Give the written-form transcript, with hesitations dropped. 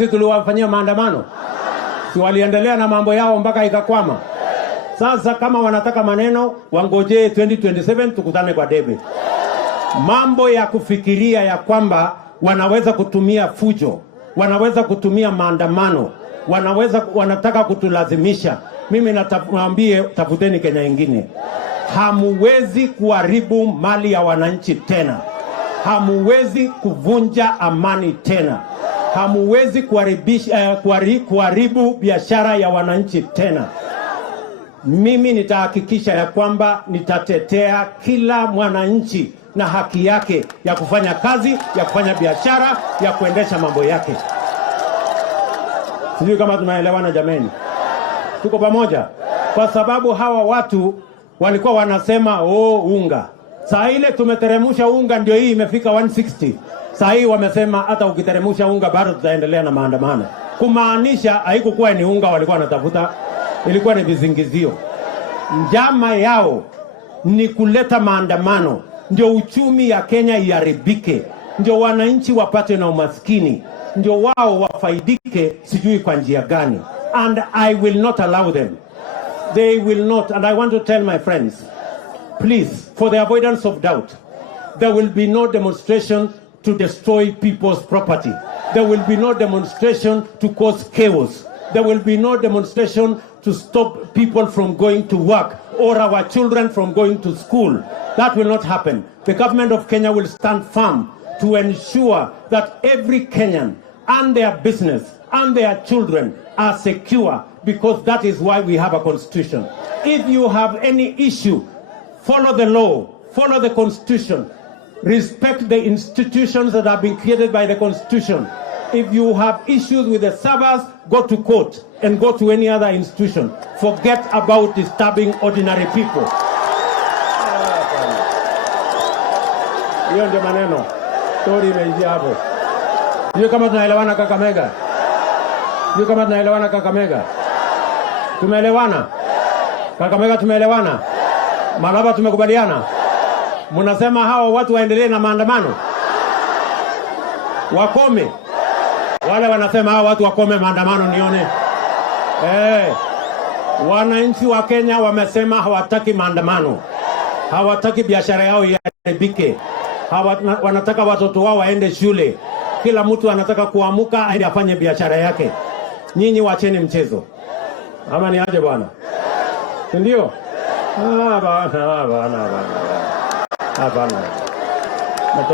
sisi tuliwafanyia maandamano? Si waliendelea na mambo yao mpaka ikakwama? Sasa kama wanataka maneno, wangojee 2027 tukutane kwa debe. Mambo ya kufikiria ya kwamba wanaweza kutumia fujo, wanaweza kutumia maandamano, wanataka kutulazimisha. Mimi nawaambie, tafuteni Kenya ingine. Hamuwezi kuharibu mali ya wananchi tena. Hamuwezi kuvunja amani tena. Hamuwezi kuharibu biashara ya wananchi tena. Mimi nitahakikisha ya kwamba nitatetea kila mwananchi na haki yake ya kufanya kazi, ya kufanya biashara, ya kuendesha mambo yake. Sijui kama tunaelewana jameni. Tuko pamoja? Kwa sababu hawa watu walikuwa wanasema unga. Saa ile tumeteremusha unga, ndio hii imefika 160. Saa hii wamesema hata ukiteremusha unga bado tutaendelea na maandamano. Kumaanisha haikukuwa ni unga walikuwa wanatafuta, ilikuwa ni vizingizio. Njama yao ni kuleta maandamano, ndio uchumi ya Kenya iharibike, ndio wananchi wapate na umaskini, ndio wao wafaidike sijui kwa njia gani. And I will not allow them. They will not. And I want to tell my friends, please, for the avoidance of doubt, there will be no demonstration to destroy people's property. There will be no demonstration to cause chaos. There will be no demonstration to stop people from going to work or our children from going to school. That will not happen. The government of Kenya will stand firm to ensure that every Kenyan and their business and their children are secure, because that is why we have a constitution. If you have any issue, follow the law, follow the constitution, respect the institutions that have been created by the constitution. If you have issues with the servers, go to court and go to any other institution. Forget about disturbing ordinary people. Hiyo ndio maneno. Story imeishia hapo. Hiyo kama tunaelewana Kakamega. Hiyo kama tunaelewana Kakamega. Tumeelewana? Kakamega tumeelewana? Malaba tumekubaliana? Mnasema hao watu waendelee na maandamano? Wakome. Wale wanasema hao watu wakome maandamano nione. Wananchi wa Kenya wamesema hawataki maandamano. Hawataki biashara yao iharibike. Wanataka watoto wao waende shule. Kila mtu anataka kuamuka aende afanye biashara yake. Nyinyi wacheni mchezo. Ama ni aje bwana? Ndio? Bwana.